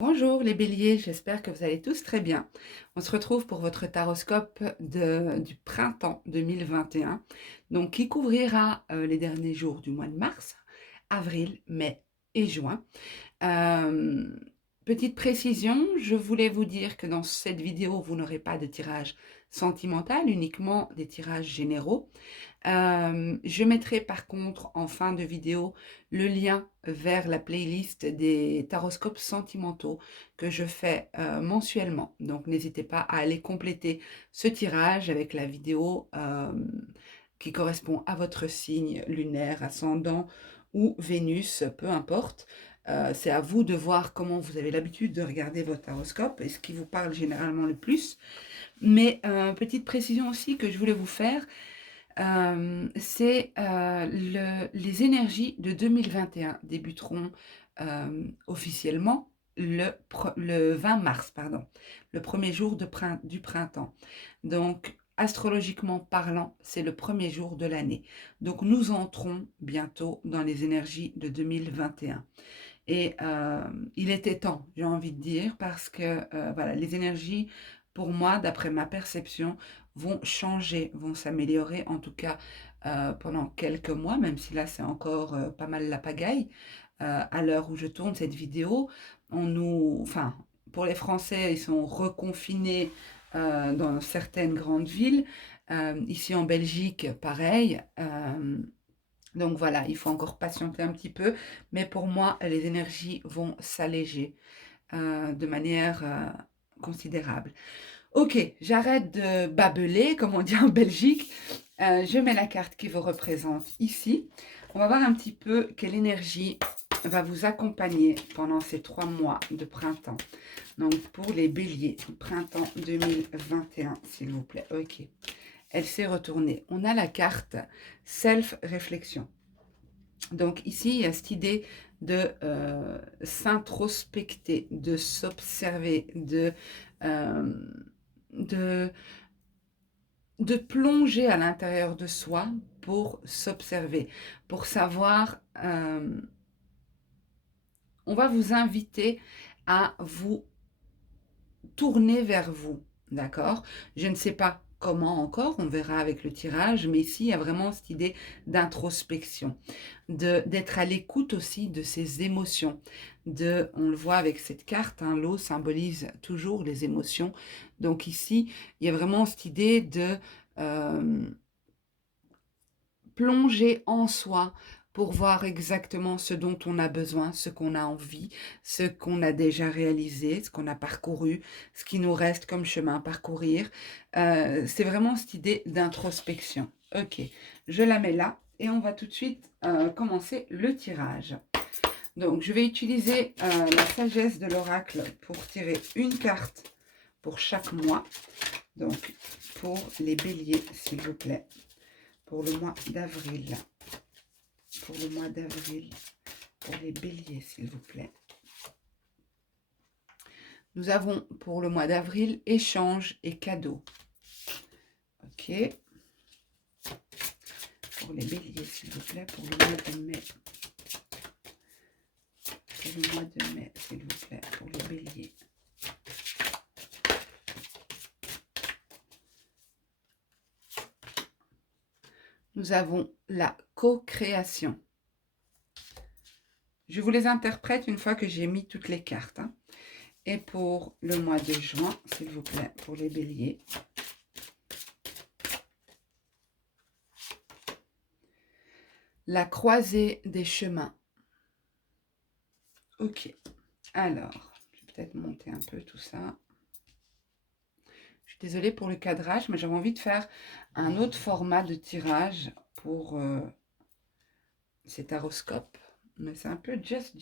Bonjour les béliers, j'espère que vous allez tous très bien. On se retrouve pour votre taroscope du printemps 2021, donc qui couvrira les derniers jours du mois de mars, avril, mai et juin. Euh, Petite précision, je voulais vous dire que dans cette vidéo, vous n'aurez pas de tirage sentimental, uniquement des tirages généraux. Je mettrai par contre en fin de vidéo le lien vers la playlist des taroscopes sentimentaux que je fais mensuellement. Donc n'hésitez pas à aller compléter ce tirage avec la vidéo qui correspond à votre signe lunaire, ascendant ou Vénus, peu importe. C'est à vous de voir comment vous avez l'habitude de regarder votre horoscope et ce qui vous parle généralement le plus. Mais petite précision aussi que je voulais vous faire, c'est les énergies de 2021 débuteront officiellement le 20 mars, pardon, le premier jour du printemps. Donc, astrologiquement parlant, c'est le premier jour de l'année. Donc, nous entrons bientôt dans les énergies de 2021. Et il était temps, j'ai envie de dire, parce que voilà, les énergies, pour moi, d'après ma perception, vont changer, vont s'améliorer, en tout cas pendant quelques mois, même si là c'est encore pas mal la pagaille. À l'heure où je tourne cette vidéo, enfin, pour les Français, ils sont reconfinés dans certaines grandes villes. Ici en Belgique, pareil. Donc voilà, il faut encore patienter un petit peu, mais pour moi, les énergies vont s'alléger de manière considérable. Ok, j'arrête de babeler, comme on dit en Belgique. Je mets la carte qui vous représente ici. On va voir un petit peu quelle énergie va vous accompagner pendant ces 3 mois de printemps. Donc pour les béliers, printemps 2021, s'il vous plaît. Ok, elle s'est retournée. On a la carte self-réflexion. Donc ici, il y a cette idée de s'introspecter, de s'observer, euh, de, de plonger à l'intérieur de soi pour s'observer, pour savoir, on va vous inviter à vous tourner vers vous, d'accord? Je ne sais pas comment encore, on verra avec le tirage, mais ici, il y a vraiment cette idée d'introspection, d'être à l'écoute aussi de ses émotions. On le voit avec cette carte, hein, l'eau symbolise toujours les émotions. Donc ici, il y a vraiment cette idée de euh, plonger en soi pour voir exactement ce dont on a besoin, ce qu'on a envie, ce qu'on a déjà réalisé, ce qu'on a parcouru, ce qui nous reste comme chemin à parcourir. C'est vraiment cette idée d'introspection. Ok, je la mets là et on va tout de suite commencer le tirage. Donc, je vais utiliser la sagesse de l'oracle pour tirer une carte pour chaque mois. Donc, pour les béliers, s'il vous plaît, pour le mois d'avril. Pour le mois d'avril, pour les béliers, s'il vous plaît. Nous avons pour le mois d'avril échange et cadeau. Ok. Pour les béliers, s'il vous plaît, pour le mois de mai. Pour le mois de mai, s'il vous plaît, pour les béliers. Nous avons la co-création. Je vous les interprète une fois que j'ai mis toutes les cartes. Hein. Et pour le mois de juin, s'il vous plaît, pour les béliers. La croisée des chemins. Ok. Alors, je vais peut-être monter un peu tout ça. Je suis désolée pour le cadrage, mais j'avais envie de faire un autre format de tirage pour ces taroscopes. Mais c'est un peu just.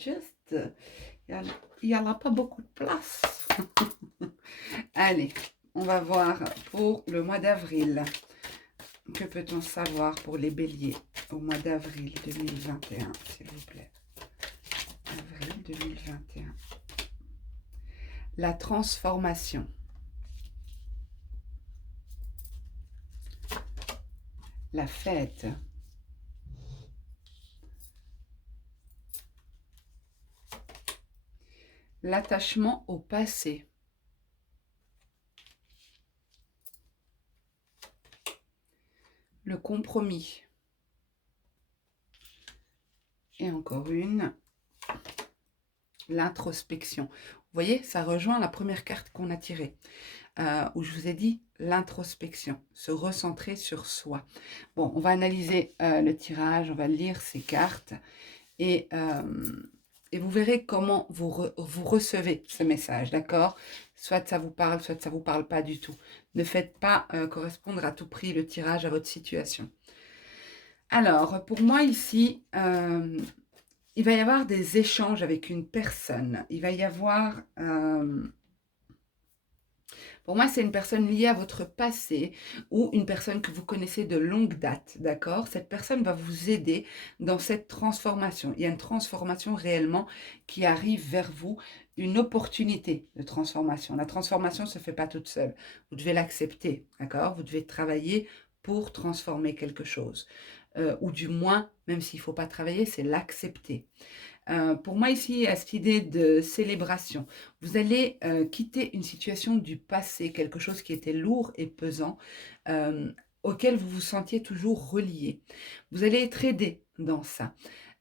Il n'y a là pas beaucoup de place. Allez, on va voir pour le mois d'avril. Que peut-on savoir pour les béliers au mois d'avril 2021, s'il vous plaît? Avril 2021. La transformation. La fête. l'attachement au passé, le compromis, et encore une, l'introspection. Vous voyez, ça rejoint la première carte qu'on a tirée, où je vous ai dit l'introspection, se recentrer sur soi. Bon, on va analyser le tirage, on va lire ces cartes, et vous verrez comment vous recevez ce message, d'accord? Soit ça vous parle, soit ça ne vous parle pas du tout. Ne faites pas correspondre à tout prix le tirage à votre situation. Alors, pour moi ici, il va y avoir des échanges avec une personne. Il va y avoir... pour moi, c'est une personne liée à votre passé ou une personne que vous connaissez de longue date, d'accord? Cette personne va vous aider dans cette transformation. Il y a une transformation réellement qui arrive vers vous, une opportunité de transformation. La transformation ne se fait pas toute seule. Vous devez l'accepter, d'accord? Vous devez travailler pour transformer quelque chose. Ou du moins, même s'il ne faut pas travailler, c'est l'accepter. Pour moi ici, il y a cette idée de célébration. Vous allez quitter une situation du passé, quelque chose qui était lourd et pesant, auquel vous vous sentiez toujours relié. Vous allez être aidé dans ça,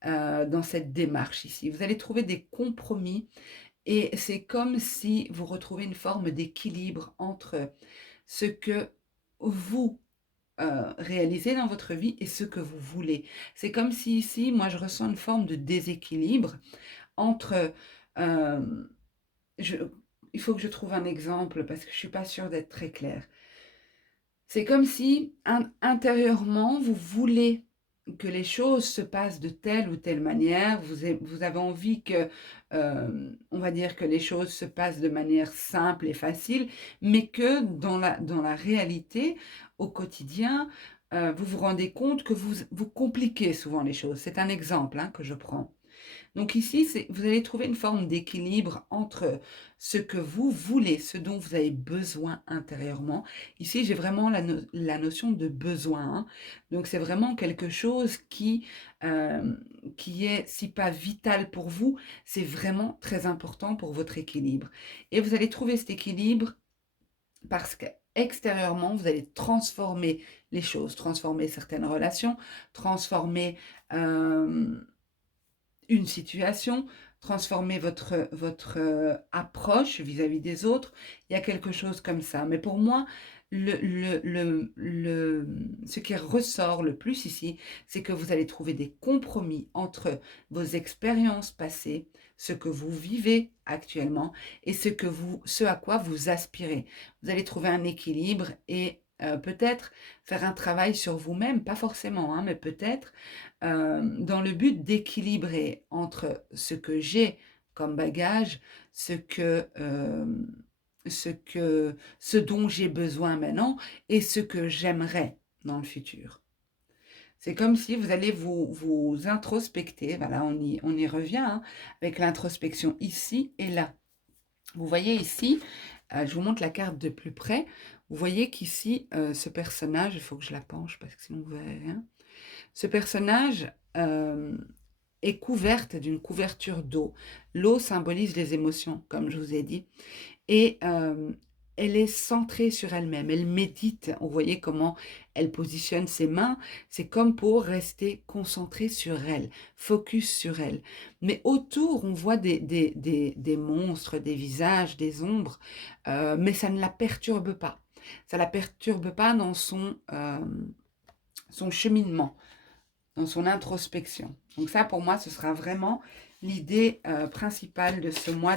dans cette démarche ici. Vous allez trouver des compromis et c'est comme si vous retrouvez une forme d'équilibre entre ce que vous réaliser dans votre vie et ce que vous voulez. C'est comme si ici, moi, je ressens une forme de déséquilibre entre... euh, je- il faut que je trouve un exemple parce que je ne suis pas sûre d'être très claire. C'est comme si intérieurement, vous voulez que les choses se passent de telle ou telle manière. Vous avez envie que, on va dire que les choses se passent de manière simple et facile, mais que dans la réalité, au quotidien, vous vous rendez compte que vous compliquez souvent les choses. C'est un exemple hein, que je prends. Donc ici, vous allez trouver une forme d'équilibre entre ce que vous voulez, ce dont vous avez besoin intérieurement. Ici, j'ai vraiment la notion de besoin, hein. Donc c'est vraiment quelque chose qui est, si pas vital pour vous, c'est vraiment très important pour votre équilibre. Et vous allez trouver cet équilibre parce qu'extérieurement, vous allez transformer les choses, transformer certaines relations, transformer... une situation, transformer votre approche vis-à-vis des autres. Il y a quelque chose comme ça. Mais pour moi, ce qui ressort le plus ici, c'est que vous allez trouver des compromis entre vos expériences passées, ce que vous vivez actuellement et ce à quoi vous aspirez. Vous allez trouver un équilibre et peut-être faire un travail sur vous-même, pas forcément, hein, mais peut-être dans le but d'équilibrer entre ce que j'ai comme bagage, ce dont j'ai besoin maintenant et ce que j'aimerais dans le futur. C'est comme si vous allez vous introspecter, voilà, on y revient, hein, avec l'introspection ici et là. Vous voyez ici, je vous montre la carte de plus près, vous voyez qu'ici, ce personnage, il faut que je la penche parce que sinon vous ne verrez rien. Ce personnage est couverte d'une couverture d'eau. L'eau symbolise les émotions, comme je vous ai dit. Et elle est centrée sur elle-même. Elle médite. Vous voyez comment elle positionne ses mains. C'est comme pour rester concentrée sur elle, focus sur elle. Mais autour, on voit des monstres, des visages, des ombres. Mais ça ne la perturbe pas. Ça ne la perturbe pas dans son cheminement, dans son introspection. Donc ça, pour moi, ce sera vraiment l'idée principale de ce mois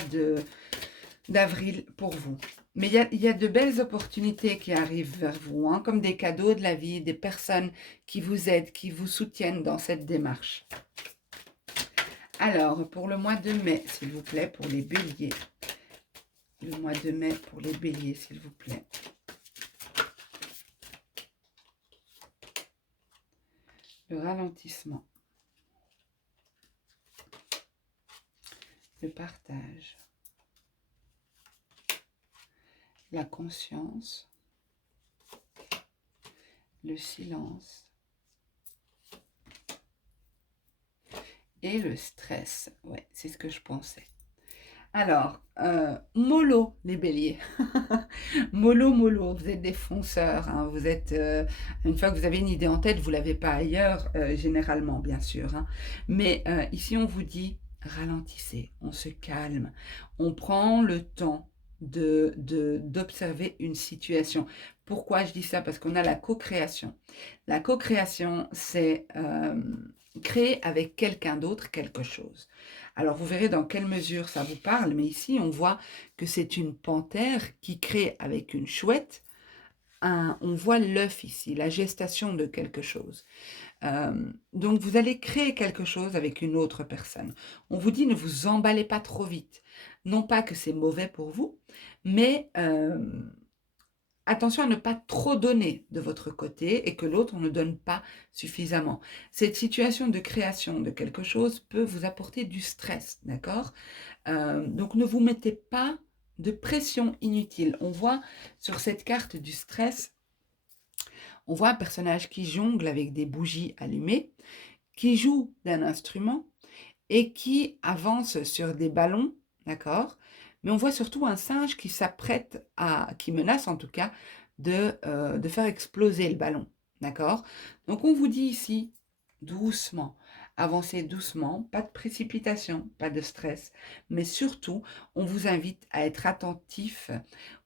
d'avril pour vous. Mais il y a de belles opportunités qui arrivent vers vous, hein, comme des cadeaux de la vie, des personnes qui vous aident, qui vous soutiennent dans cette démarche. Alors, pour le mois de mai, s'il vous plaît, pour les béliers. Le mois de mai pour les béliers, s'il vous plaît. Le ralentissement. Le partage. La conscience. Le silence. Et le stress. Ouais, c'est ce que je pensais. Alors, mollo les béliers. Mollo, mollo, vous êtes des fonceurs, hein, vous êtes, une fois que vous avez une idée en tête, vous ne l'avez pas ailleurs, généralement, bien sûr, hein. Mais ici, on vous dit, ralentissez, on se calme, on prend le temps d'observer une situation. Pourquoi je dis ça? Parce qu'on a la co-création. La co-création, c'est créer avec quelqu'un d'autre quelque chose. Alors, vous verrez dans quelle mesure ça vous parle, mais ici, on voit que c'est une panthère qui crée avec une chouette. On voit l'œuf ici, la gestation de quelque chose. Donc, vous allez créer quelque chose avec une autre personne. On vous dit, ne vous emballez pas trop vite. Non pas que c'est mauvais pour vous, mais attention à ne pas trop donner de votre côté et que l'autre ne donne pas suffisamment. Cette situation de création de quelque chose peut vous apporter du stress, d'accord? Donc ne vous mettez pas de pression inutile. On voit sur cette carte du stress, on voit un personnage qui jongle avec des bougies allumées, qui joue d'un instrument et qui avance sur des ballons, d'accord? Mais on voit surtout un singe qui s'apprête qui menace en tout cas, de faire exploser le ballon, d'accord? Donc on vous dit ici, doucement, avancez doucement, pas de précipitation, pas de stress, mais surtout, on vous invite à être attentif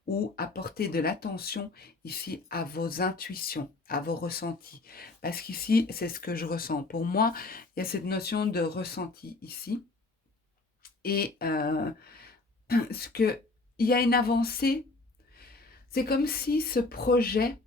ou à porter de l'attention ici à vos intuitions, à vos ressentis. Parce qu'ici, c'est ce que je ressens. Pour moi, il y a cette notion de ressenti ici. Et il y a une avancée. C'est comme si ce projet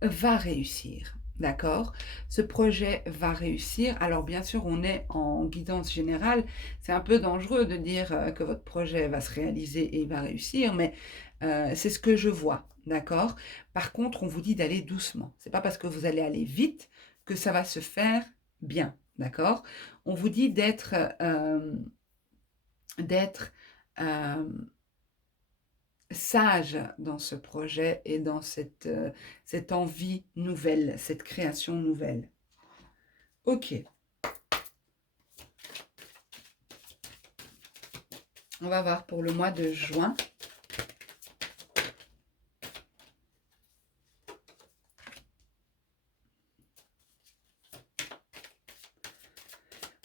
va réussir. D'accord? Ce projet va réussir. Alors bien sûr, on est en guidance générale. C'est un peu dangereux de dire que votre projet va se réaliser et il va réussir, mais c'est ce que je vois. D'accord? Par contre, on vous dit d'aller doucement. C'est pas parce que vous allez aller vite que ça va se faire bien. D'accord? On vous dit d'être sage dans ce projet et dans cette envie nouvelle, cette création nouvelle. Ok, on va voir pour le mois de juin.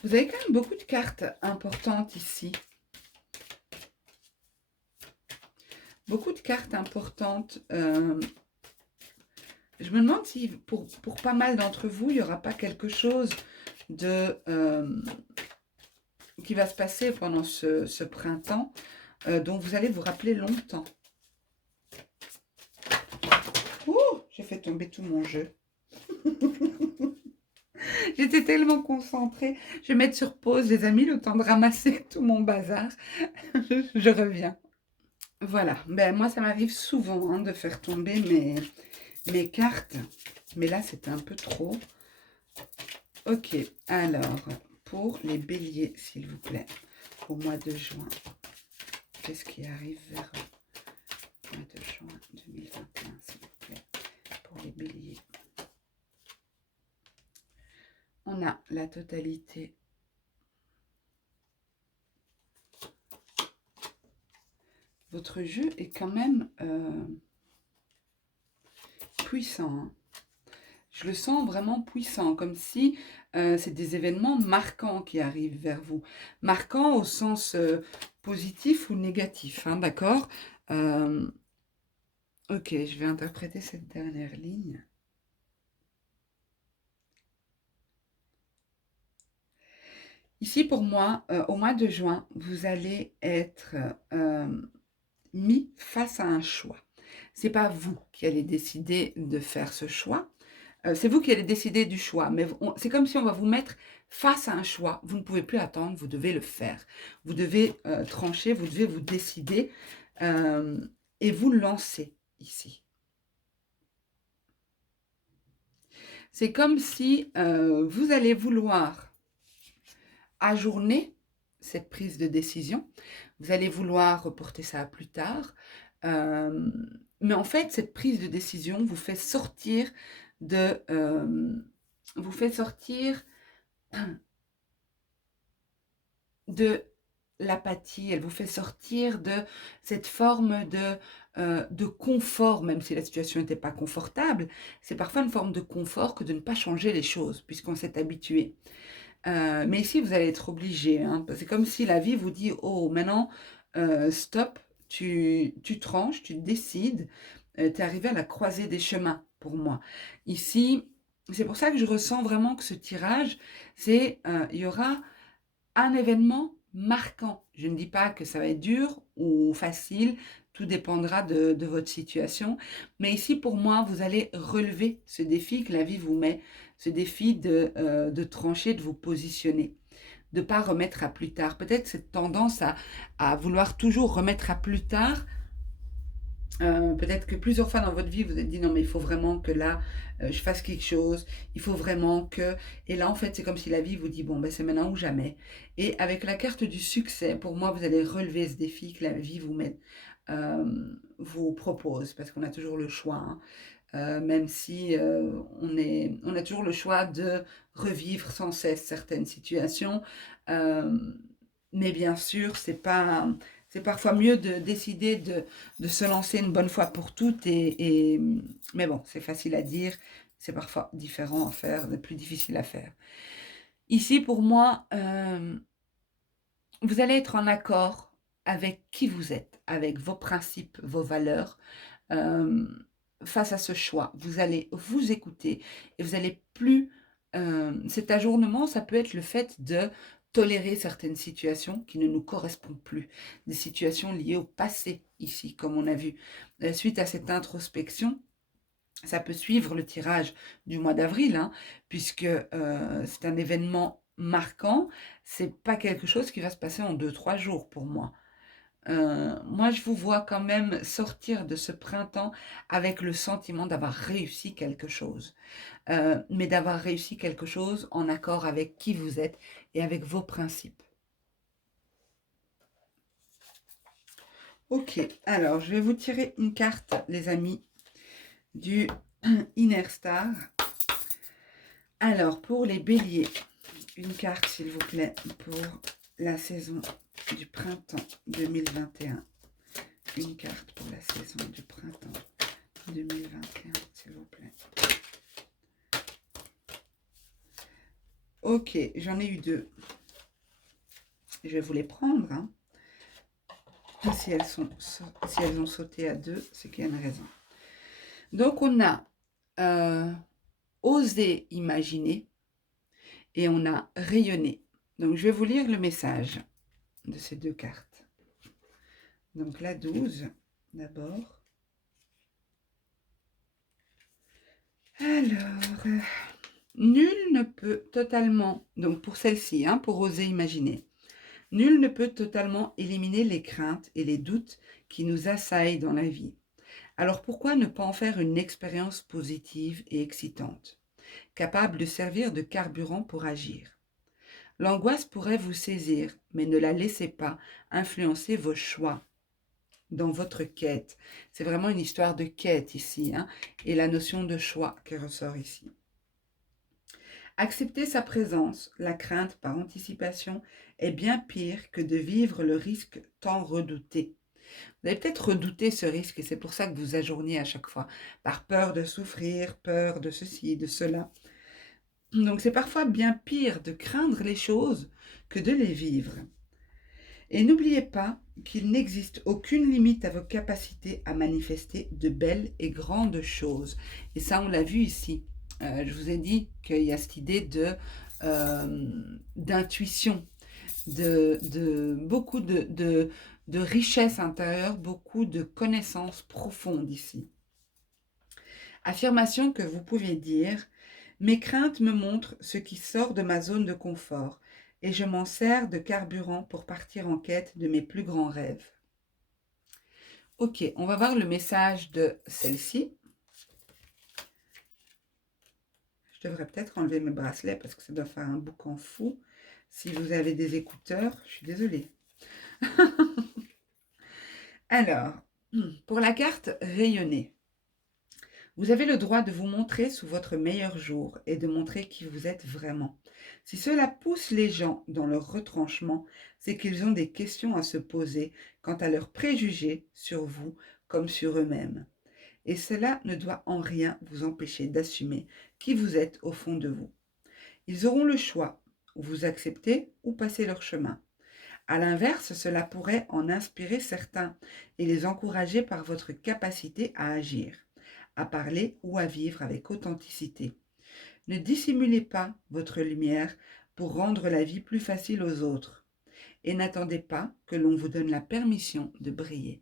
Vous avez quand même beaucoup de cartes importantes ici. Beaucoup de cartes importantes. Je me demande si pour pas mal d'entre vous, il n'y aura pas quelque chose qui va se passer pendant ce printemps dont vous allez vous rappeler longtemps. Ouh, j'ai fait tomber tout mon jeu. J'étais tellement concentrée. Je vais mettre sur pause, les amis, le temps de ramasser tout mon bazar. Je reviens. Voilà, ben moi ça m'arrive souvent hein, de faire tomber mes cartes, mais là c'était un peu trop. Ok, alors pour les béliers s'il vous plaît, au mois de juin, qu'est-ce qui arrive vers le mois de juin 2021 s'il vous plaît, pour les béliers. On a la totalité. Votre jeu est quand même puissant, hein. Je le sens vraiment puissant, comme si c'est des événements marquants qui arrivent vers vous. Marquants au sens positif ou négatif, hein, d'accord? Ok, je vais interpréter cette dernière ligne. Ici, pour moi, au mois de juin, vous allez être mis face à un choix. C'est pas vous qui allez décider de faire ce choix. C'est vous qui allez décider du choix, mais c'est comme si on va vous mettre face à un choix. Vous ne pouvez plus attendre, vous devez le faire. Vous devez trancher, vous devez vous décider et vous lancer ici. C'est comme si vous allez vouloir ajourner cette prise de décision. Vous allez vouloir reporter ça à plus tard. Mais en fait, cette prise de décision vous fait sortir vous fait sortir de l'apathie, elle vous fait sortir de cette forme de confort, même si la situation n'était pas confortable. C'est parfois une forme de confort que de ne pas changer les choses, puisqu'on s'est habitué. Mais ici, vous allez être obligé, hein. C'est comme si la vie vous dit, oh, maintenant, stop, tu tranches, tu décides, tu es arrivé à la croisée des chemins pour moi. Ici, c'est pour ça que je ressens vraiment que ce tirage, il y aura un événement marquant. Je ne dis pas que ça va être dur ou facile, tout dépendra de votre situation. Mais ici, pour moi, vous allez relever ce défi que la vie vous met, ce défi de trancher, de vous positionner, de ne pas remettre à plus tard. Peut-être cette tendance à vouloir toujours remettre à plus tard. Peut-être que plusieurs fois dans votre vie, vous vous êtes dit non, mais il faut vraiment que là, je fasse quelque chose, il faut vraiment que. Et là, en fait, c'est comme si la vie vous dit bon, ben, c'est maintenant ou jamais. Et avec la carte du succès, pour moi, vous allez relever ce défi que la vie vous met, vous propose, parce qu'on a toujours le choix, hein. Même si on a toujours le choix de revivre sans cesse certaines situations. Euh, mais bien sûr, c'est parfois mieux de décider de se lancer une bonne fois pour toutes. Mais bon, c'est facile à dire, c'est parfois différent à faire, plus difficile à faire. Ici, pour moi, vous allez être en accord avec qui vous êtes, avec vos principes, vos valeurs. euh, Face à ce choix, vous allez vous écouter et vous allez plus. Cet ajournement, ça peut être le fait de tolérer certaines situations qui ne nous correspondent plus, des situations liées au passé ici, comme on a vu. Suite à cette introspection, ça peut suivre le tirage du mois d'avril, hein, puisque c'est un événement marquant. C'est pas quelque chose qui va se passer en 2, 3 jours pour moi. Moi, je vous vois quand même sortir de ce printemps avec le sentiment d'avoir réussi quelque chose. Mais d'avoir réussi quelque chose en accord avec qui vous êtes et avec vos principes. Ok, alors je vais vous tirer une carte, les amis, du Inner Star. Alors, pour les béliers, une carte, s'il vous plaît, pour la saison du printemps 2021. Une carte pour la saison du printemps 2021, s'il vous plaît. Ok, j'en ai eu 2. Je vais vous les prendre, hein. Si elles ont sauté à 2, c'est qu'il y a une raison. Donc, on a osé imaginer et on a rayonné. Donc, je vais vous lire le message de ces 2 cartes. Donc, la 12, d'abord. Alors, nul ne peut totalement, donc pour celle-ci, hein, pour oser imaginer, nul ne peut totalement éliminer les craintes et les doutes qui nous assaillent dans la vie. Alors pourquoi ne pas en faire une expérience positive et excitante, capable de servir de carburant pour agir? L'angoisse pourrait vous saisir, mais ne la laissez pas influencer vos choix dans votre quête. C'est vraiment une histoire de quête ici, hein, et la notion de choix qui ressort ici. Accepter sa présence, la crainte par anticipation, est bien pire que de vivre le risque tant redouté. Vous avez peut-être redouté ce risque et c'est pour ça que vous ajourniez à chaque fois, par peur de souffrir, peur de ceci, de cela. Donc c'est parfois bien pire de craindre les choses que de les vivre. Et n'oubliez pas qu'il n'existe aucune limite à vos capacités à manifester de belles et grandes choses. Et ça, on l'a vu ici. Je vous ai dit qu'il y a cette idée d'intuition, beaucoup de richesse intérieure, beaucoup de connaissances profondes ici. Affirmation que vous pouvez dire: mes craintes me montrent ce qui sort de ma zone de confort et je m'en sers de carburant pour partir en quête de mes plus grands rêves. Ok, on va voir le message de celle-ci. Je devrais peut-être enlever mes bracelets parce que ça doit faire un boucan fou. Si vous avez des écouteurs, je suis désolée. Alors, pour la carte rayonnée, Vous avez le droit de vous montrer sous votre meilleur jour et de montrer qui vous êtes vraiment. Si cela pousse les gens dans leur retranchement, c'est qu'ils ont des questions à se poser quant à leurs préjugés sur vous comme sur eux-mêmes. Et cela ne doit en rien vous empêcher d'assumer qui vous êtes au fond de vous. Ils auront le choix, vous accepter ou passer leur chemin. À l'inverse, cela pourrait en inspirer certains et les encourager par votre capacité à agir, à parler ou à vivre avec authenticité. Ne dissimulez pas votre lumière pour rendre la vie plus facile aux autres et n'attendez pas que l'on vous donne la permission de briller.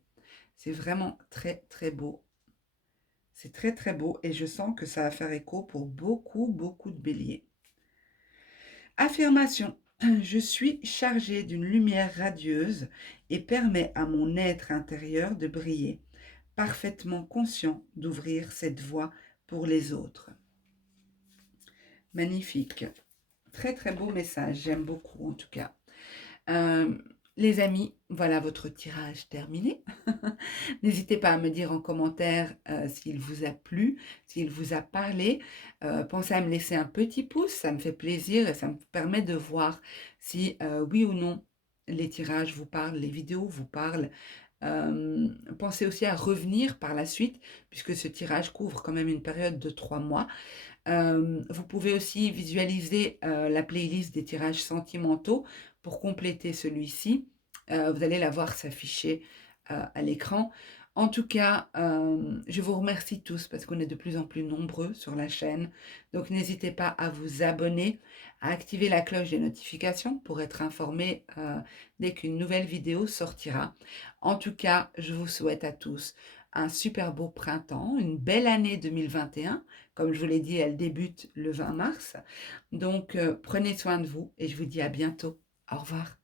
C'est vraiment très très beau. C'est très très beau et je sens que ça va faire écho pour beaucoup de béliers. Affirmation. Je suis chargée d'une lumière radieuse et permets à mon être intérieur de briller, parfaitement conscient d'ouvrir cette voie pour les autres. Magnifique. Très très beau message, j'aime beaucoup en tout cas. Les amis, voilà votre tirage terminé. N'hésitez pas à me dire en commentaire s'il vous a plu, s'il vous a parlé. Pensez à me laisser un petit pouce, ça me fait plaisir et ça me permet de voir si oui ou non les tirages vous parlent, les vidéos vous parlent. Pensez aussi à revenir par la suite, puisque ce tirage couvre quand même une période de 3 mois. Vous pouvez aussi visualiser la playlist des tirages sentimentaux pour compléter celui-ci. Vous allez la voir s'afficher à l'écran. En tout cas, je vous remercie tous parce qu'on est de plus en plus nombreux sur la chaîne. Donc n'hésitez pas à vous abonner, à activer la cloche des notifications pour être informé dès qu'une nouvelle vidéo sortira. En tout cas, je vous souhaite à tous un super beau printemps, une belle année 2021. Comme je vous l'ai dit, elle débute le 20 mars. Donc, prenez soin de vous et je vous dis à bientôt. Au revoir.